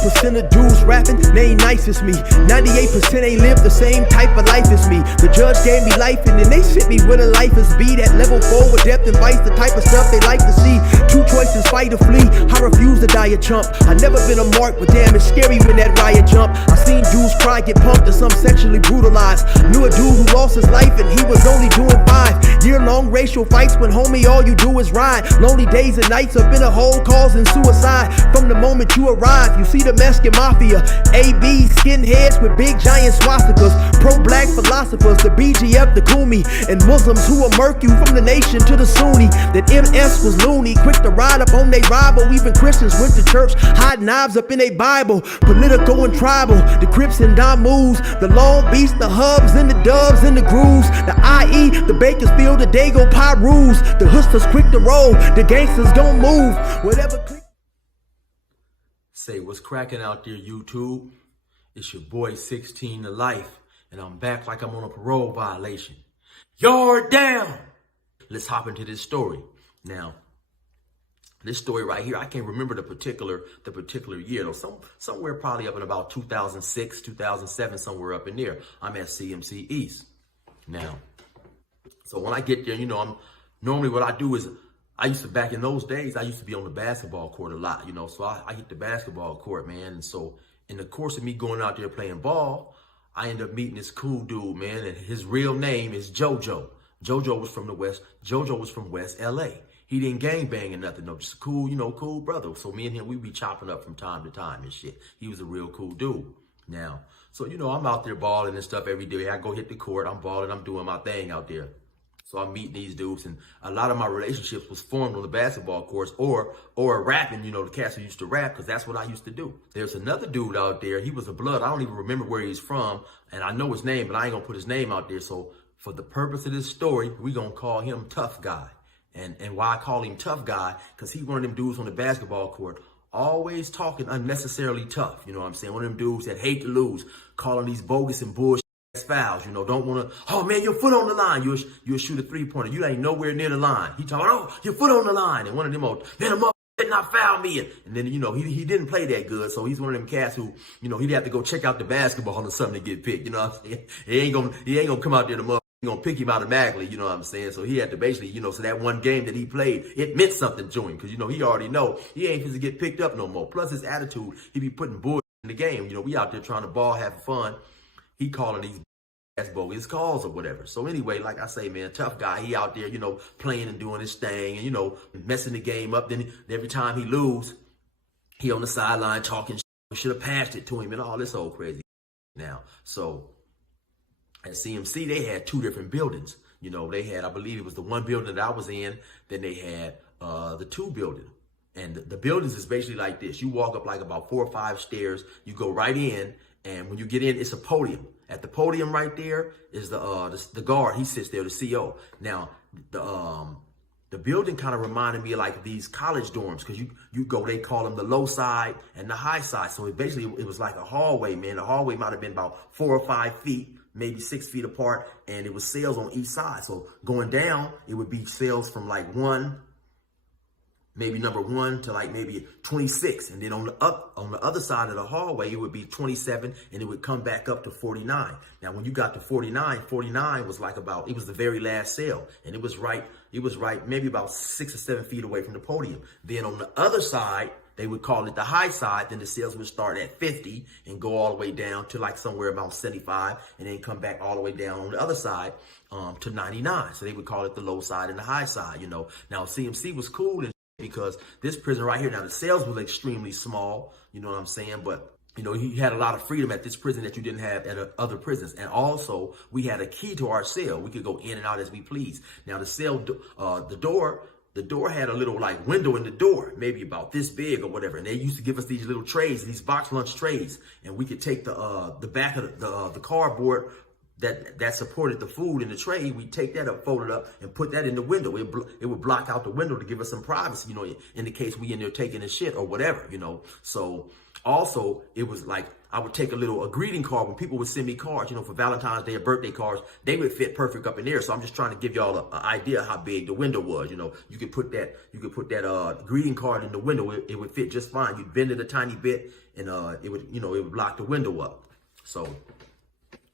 1% of dudes rapping, they ain't nice as me. 98% ain't live the same type of life as me. The judge gave me life and then they sent me where the life is be. That level 4 with depth and vice, the type of stuff they like to see. Two choices, fight or flee. I refuse to die a chump. I never been a mark, but damn, it's scary when that riot jump. I seen dudes cry, get pumped, and some sexually brutalized. Knew a dude who lost his life and he was only doing 5 year-long racial fights when homie all you do is ride. Lonely days and nights up in a hole causing suicide. From the moment you arrive, you see the Mexican mafia, AB skinheads with big giant swastikas, pro-black philosophers, the BGF, the Kumi, and Muslims who will murk you from the nation to the Sunni. That MS was loony, quick to ride up on they rival. Even Christians went to church, hide knives up in they Bible. Political and tribal, the Crips and Damus, the Long Beach, the Hubs and the Dubs and the Grooves, the IE, the Bakersfield, the Dago Pyrus, the hustlers quick to roll, the gangsters gon' move, whatever click. Say what's cracking out there, YouTube? It's your boy 16 to life, and I'm back like I'm on a parole violation. Yard down! Let's hop into this story. Now, this story right here, I can't remember the particular year, though. Somewhere probably up in about 2006, 2007, somewhere up in there. I'm at CMC East. Now, so when I get there, you know, normally what I do is, back in those days, I used to be on the basketball court a lot, you know, so I hit the basketball court, man. And so in the course of me going out there playing ball, I ended up meeting this cool dude, man, and his real name is JoJo. JoJo was from West LA. He didn't gangbang or nothing, no, just a cool, you know, cool brother. So me and him, we be chopping up from time to time and shit. He was a real cool dude. Now, so, you know, I'm out there balling and stuff every day. I go hit the court, I'm balling, I'm doing my thing out there. So I'm meeting these dudes, and a lot of my relationships was formed on the basketball courts or rapping, you know, the cats who used to rap, because that's what I used to do. There's another dude out there, he was a blood, I don't even remember where he's from, and I know his name, but I ain't gonna put his name out there. So for the purpose of this story, we gonna call him Tough Guy. And why I call him Tough Guy, because he's one of them dudes on the basketball court, always talking unnecessarily tough, you know what I'm saying? One of them dudes that hate to lose, calling these bogus and bullshit fouls, you know, don't want to, oh man, your foot on the line, you'll shoot a 3-pointer, you ain't nowhere near the line. He talking, oh, your foot on the line, and one of them, man, a motherfucker did not foul me, and then, you know, he didn't play that good, so he's one of them cats who, you know, he'd have to go check out the basketball or something to get picked, you know what I'm saying? He ain't gonna come out there to motherfucker, gonna pick him automatically, you know what I'm saying? So he had to basically, you know, so that one game that he played, it meant something to him, because, you know, he already know he ain't supposed to get picked up no more. Plus his attitude, he be putting bullshit in the game, you know, we out there trying to ball, have fun, he calling these bogus calls or whatever. So anyway, like I say, man, Tough Guy, he out there, you know, playing and doing his thing and, you know, messing the game up. Then every time he lose, he on the sideline talking shit, should have passed it to him and all this old crazy now. So at CMC, they had 2 different buildings. You know, they had, I believe it was the one building that I was in, then they had the 2 building. And the buildings is basically like this. You walk up like about 4 or 5 stairs, you go right in, and when you get in, it's a podium. At the podium right there is the guard. He sits there, the CO. Now, the building kind of reminded me of like these college dorms, because you go, they call them the low side and the high side. So it was like a hallway, man. The hallway might have been about 4 or 5 feet, maybe 6 feet apart, and it was cells on each side. So going down, it would be cells from like maybe number 1 to like maybe 26. And then on the other side of the hallway, it would be 27, and it would come back up to 49. Now, when you got to 49 was like it was the very last cell. And it was right maybe about 6 or 7 feet away from the podium. Then on the other side, they would call it the high side. Then the cells would start at 50 and go all the way down to like somewhere about 75, and then come back all the way down on the other side to 99. So they would call it the low side and the high side, you know. Now, CMC was cool and because this prison right here, now the cells was extremely small, you know what I'm saying? But, you know, he had a lot of freedom at this prison that you didn't have at other prisons. And also, we had a key to our cell. We could go in and out as we please. Now, the cell, the door had a little like window in the door, maybe about this big or whatever. And they used to give us these little trays, these box lunch trays. And we could take the back of the cardboard that supported the food in the tray, we take that up, fold it up, and put that in the window. It would block out the window to give us some privacy, you know, in the case we in there taking a shit or whatever, you know. So also, it was like I would take a greeting card when people would send me cards, you know, for Valentine's Day or birthday cards. They would fit perfect up in there. So I'm just trying to give y'all an idea how big the window was. You know, you could put that greeting card in the window. It would fit just fine. You'd bend it a tiny bit, and it would block the window up. So,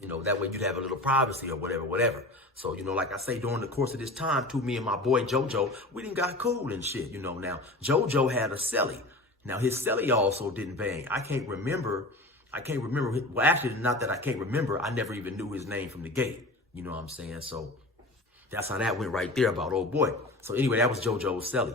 you know, that way you'd have a little privacy or whatever. So, you know, like I say, during the course of this time, too, me and my boy JoJo, we done got cool and shit, you know. Now, JoJo had a celly. Now, his celly also didn't bang. I can't remember. Well, actually, not that I can't remember. I never even knew his name from the gate. You know what I'm saying? So, that's how that went right there about old boy. So, anyway, that was JoJo's celly.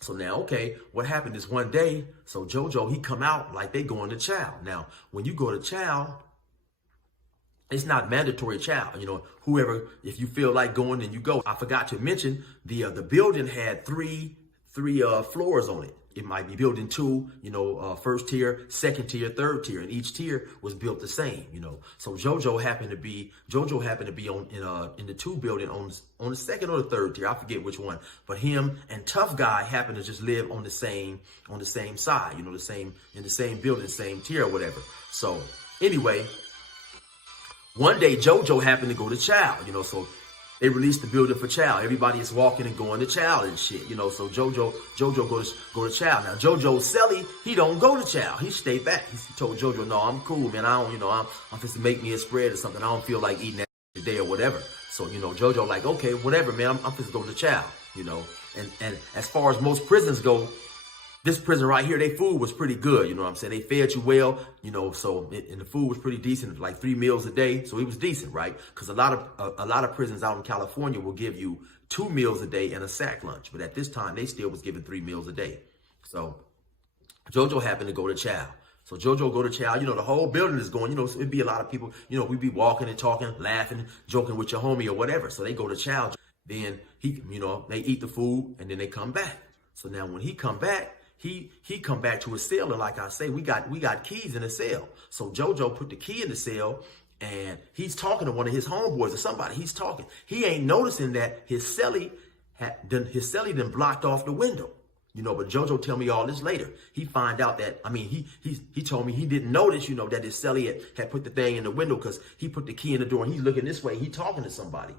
So now, okay, what happened is one day, so JoJo, he come out like they going to chow. Now, when you go to chow, it's not mandatory chow. You know, whoever, if you feel like going, then you go. I forgot to mention the building had three floors on it. It might be building 2, you know, first tier, second tier, third tier, and each tier was built the same, you know. So JoJo happened to be on in the 2 building on the second or the third tier. I forget which one, but him and Tough Guy happened to just live on the same side, you know, in the same building, same tier or whatever. So anyway, one day JoJo happened to go to chow, you know, so they released the building for chow. Everybody is walking and going to chow and shit, you know. So JoJo go to chow. Now JoJo's celly, he don't go to chow. He stayed back. He told JoJo, no, I'm cool, man. I don't, you know, I'm just to make me a spread or something. I don't feel like eating that today or whatever. So, you know, JoJo like, okay, whatever, man. I'm just go to chow, you know. And as far as most prisons go, this prison right here, their food was pretty good, you know what I'm saying? They fed you well, you know, and the food was pretty decent, like 3 meals a day, so it was decent, right? Because a lot of prisons out in California will give you 2 meals a day and a sack lunch, but at this time, they still was giving 3 meals a day. So JoJo happened to go to chow. So JoJo go to chow, you know, the whole building is going, you know, so it'd be a lot of people, you know, we'd be walking and talking, laughing, joking with your homie or whatever. So they go to chow, then they eat the food and then they come back. So now when he come back, he come back to his cell, and like I say, we got keys in the cell. So JoJo put the key in the cell, and he's talking to one of his homeboys or somebody. He's talking. He ain't noticing that his celly done blocked off the window. You know, but JoJo tell me all this later. He find out that, he told me he didn't notice, you know, that his celly had put the thing in the window because he put the key in the door and he's looking this way. He talking to somebody.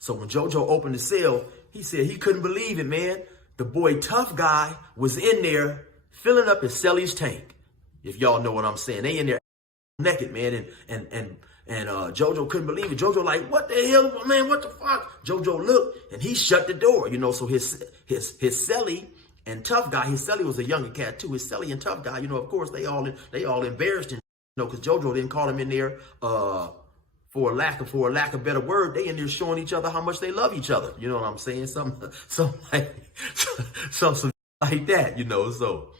So when JoJo opened the cell, he said he couldn't believe it, man. The boy Tough Guy was in there filling up his celly's tank. If y'all know what I'm saying. They in there naked, man. And JoJo couldn't believe it. JoJo like, what the hell, man, what the fuck? JoJo looked and he shut the door, you know, so his celly and Tough Guy, his celly was a younger cat too. His celly and Tough Guy, you know, of course they all embarrassed and, you know, because JoJo didn't call him in there, for a lack of better word, they in there showing each other how much they love each other. You know what I'm saying? Something like that, you know. So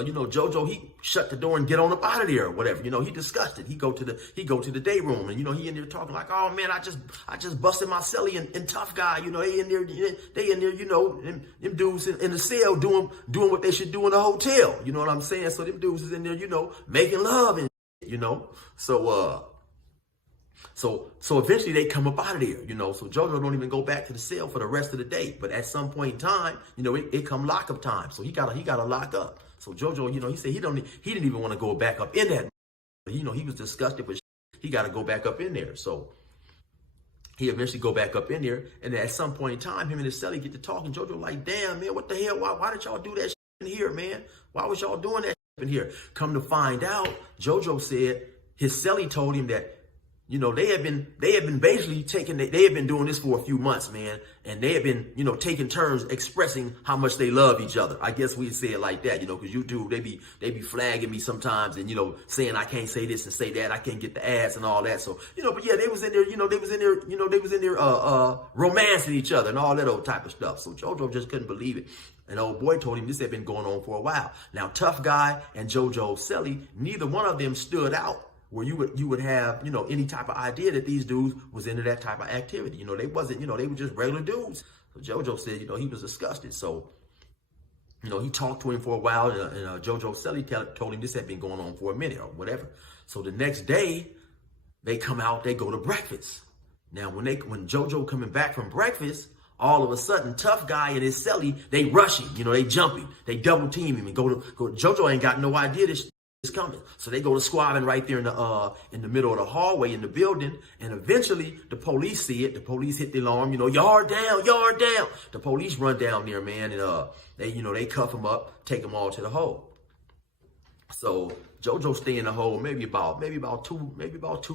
you know, JoJo, he shut the door and get on up out of there or whatever. You know, he disgusted. He go to the day room and, you know, he in there talking like, oh man, I just busted my celly and Tough Guy. You know, they in there, you know, them dudes in the cell doing what they should do in a hotel. You know what I'm saying? So them dudes is in there, you know, making love and, you know. So eventually they come up out of there, you know. So JoJo don't even go back to the cell for the rest of the day. But at some point in time, you know, it come lockup time. So he gotta lock up. So JoJo, you know, he said he didn't even want to go back up in that. You know, he was disgusted, but he got to go back up in there. So he eventually go back up in there, and then at some point in time, him and his celly get to talking. JoJo like, damn, man, what the hell? Why did y'all do that in here, man? Why was y'all doing that in here? Come to find out, JoJo said his celly told him that, you know, they had been basically they had been doing this for a few months, man. And they had been, you know, taking turns expressing how much they love each other. I guess we'd say it like that, you know, because YouTube, they be flagging me sometimes and, you know, saying I can't say this and say that. I can't get the ass and all that. So, you know, but yeah, they was in there, romancing each other and all that old type of stuff. So JoJo just couldn't believe it. And old boy told him this had been going on for a while. Now, Tough Guy and JoJo celly, neither one of them stood out where you would have, you know, any type of idea that these dudes was into that type of activity. You know, they wasn't, you know, they were just regular dudes. So JoJo said, you know, he was disgusted. So, you know, he talked to him for a while, and JoJo celly told him this had been going on for a minute or whatever. So the next day, They come out, they go to breakfast. Now, when JoJo coming back from breakfast, all of a sudden, Tough Guy and his celly, they rush him. You know, they jump him. They double team him and go. JoJo ain't got no idea this is coming. So they go to squabbing right there in the middle of the hallway in the building. And eventually, the police see it. The police hit the alarm. You know, yard down, yard down. The police run down there, man, and they cuff him up, take him all to the hole. So JoJo stay in the hole maybe about 2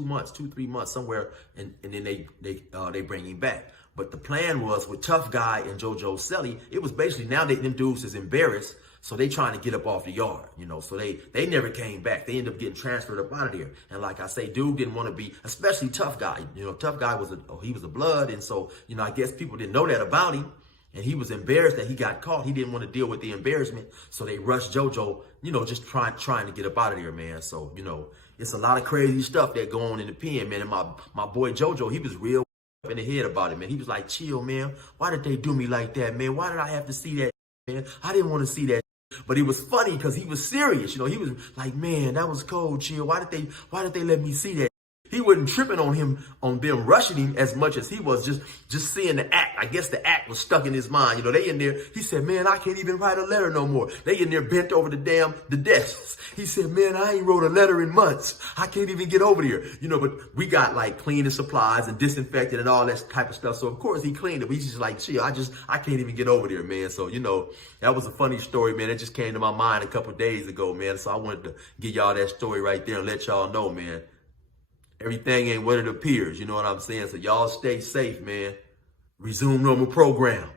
months, 2-3 months somewhere, and then they bring him back. But the plan was with Tough Guy and JoJo Celly, it was basically now them dudes is embarrassed, so they trying to get up off the yard, you know. So they never came back. They ended up getting transferred up out of there. And like I say, dude didn't want to be, especially Tough Guy. You know, Tough Guy was a blood, and so you know I guess people didn't know that about him. And he was embarrassed that he got caught. He didn't want to deal with the embarrassment. So they rushed JoJo, you know, just trying to get up out of there, man. So, you know, it's a lot of crazy stuff that go on in the pen, man. And my boy JoJo, he was real in the head about it, man. He was like, chill, man. Why did they do me like that, man? Why did I have to see that, man? I didn't want to see that. But it was funny because he was serious. You know, he was like, man, that was cold, chill. Why did they let me see that? He wasn't tripping on them rushing him as much as he was just seeing the act. I guess the act was stuck in his mind. You know, they in there. He said, man, I can't even write a letter no more. They in there bent over the desks. He said, man, I ain't wrote a letter in months. I can't even get over there. You know, but we got like cleaning supplies and disinfectant and all that type of stuff. So of course he cleaned it. But he's just like, chill, I can't even get over there, man. So, you know, that was a funny story, man. It just came to my mind a couple of days ago, man. So I wanted to give y'all that story right there and let y'all know, man. Everything ain't what it appears, you know what I'm saying? So y'all stay safe, man. Resume normal program.